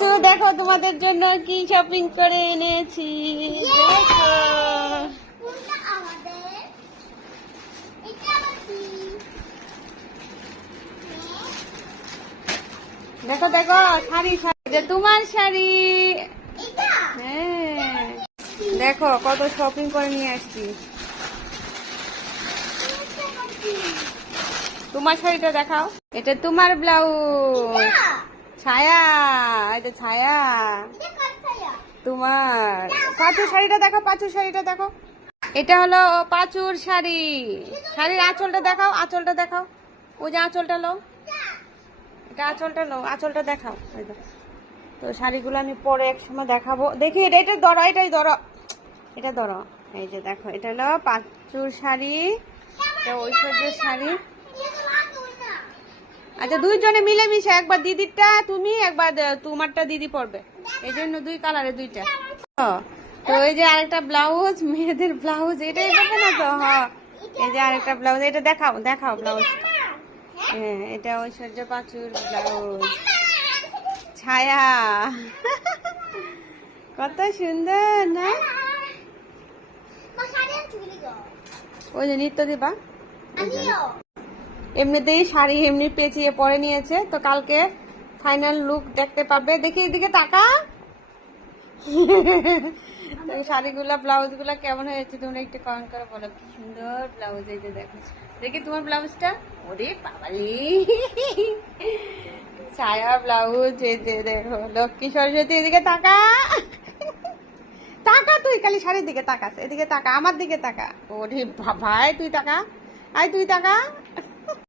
তো দেখো তোমাদের জন্য কি শপিং করে এনেছি। দেখো দেখো শাড়ি শাড়ি, এটা তোমার শাড়ি। হ্যাঁ দেখো কত শপিং করে নিয়ে আসছি। তোমার শাড়িটা দেখাও, এটা তোমার ব্লাউজ। ছায়া, এটা ছায়া তোমার। পাঁচুর শাড়িটা দেখো, পাঁচুর শাড়িটা দেখো। এটা হলো পাঁচুর শাড়ি। শাড়ির আঁচলটা দেখাও, আঁচলটা দেখাও। ওই যে আঁচলটা লো, এটা আঁচলটা লো, আঁচলটা দেখাও। তো শাড়িগুলো আমি পরে এক সময় দেখাবো। দেখি এটা, এটা ধরো, এটাই ধরো, এটা ধরো। এই যে দেখো, এটা হলো পাঁচুর শাড়ি, এটা ঐশ্বর্যের শাড়ি। আচ্ছা দুইজনে মিলেমিশে, একবার দিদিরটা তুমি, একবার তোমারটা দিদি পরবে, এই জন্য দুই কালারে দুইটা। তো এই যে আরেকটা ব্লাউজ, মেয়েদের ব্লাউজ, এটাই পাবে না তো। হ্যাঁ এই যে আরেকটা ব্লাউজ, এটা দেখাও, দেখাও ব্লাউজ। হ্যাঁ এটা ঐশ্বর্য পাঁচুর ব্লাউজ। ছায়া কত সুন্দর না? ওই যে নিত্য দিবা এমনিতেই শাড়ি এমনি পেঁচিয়ে পরে নিয়েছে, তো কালকে ফাইনাল লুক দেখতে পাবে। দেখি এদিকে তাকা। শাড়িগুলা ব্লাউজ গুলা কেমন হয়েছে তোমরা একটু কমেন্ট করে বলো। কি সুন্দর ব্লাউজ, এই যে দেখো, দেখি তোমার ব্লাউজটা। ওরে বাবালি, ছায়া ব্লাউজ। এই যে দেখো, লক্ষ্মী সরস্বতী, এদিকে তাকা, তাকা তুই, খালি শাড়ির দিকে তাকাস, এদিকে তাকা, আমার দিকে তাকা। ওরে ভাই তুই তাকা, আয় তুই তাকা।